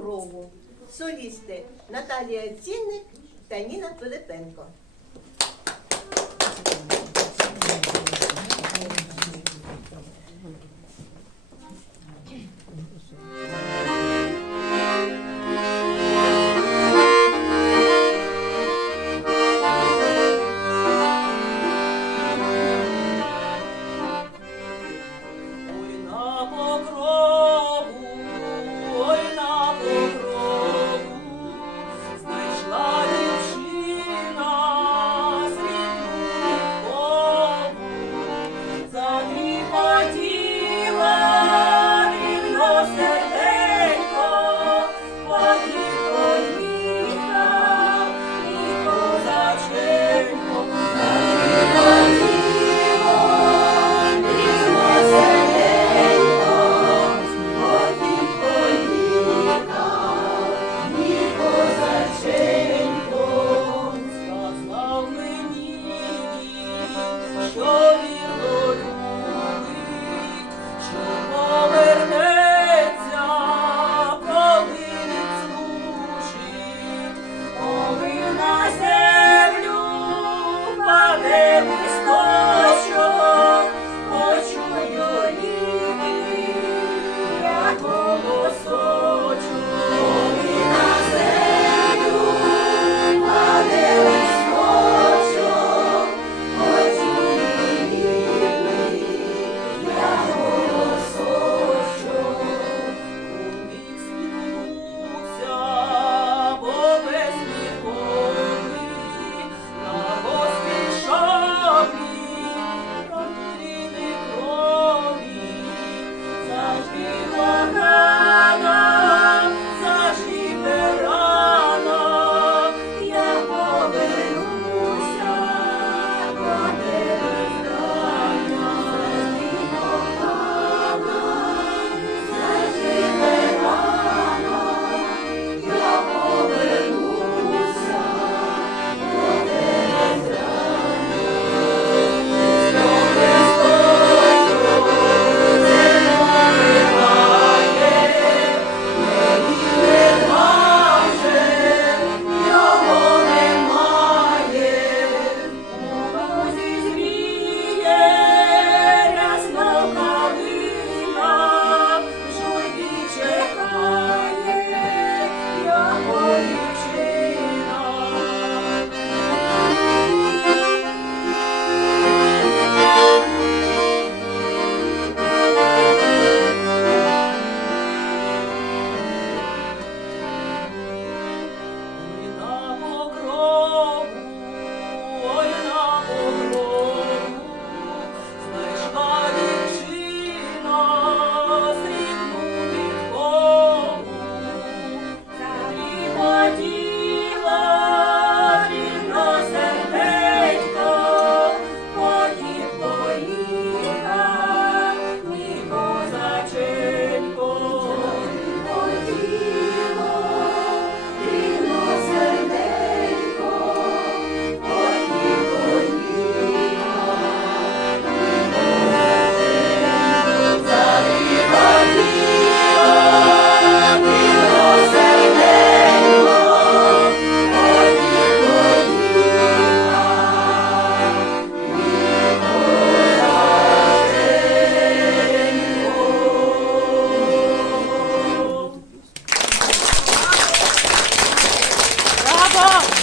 покрову. Солісти Наталія Цінник та Ніна Пилипенко. 啊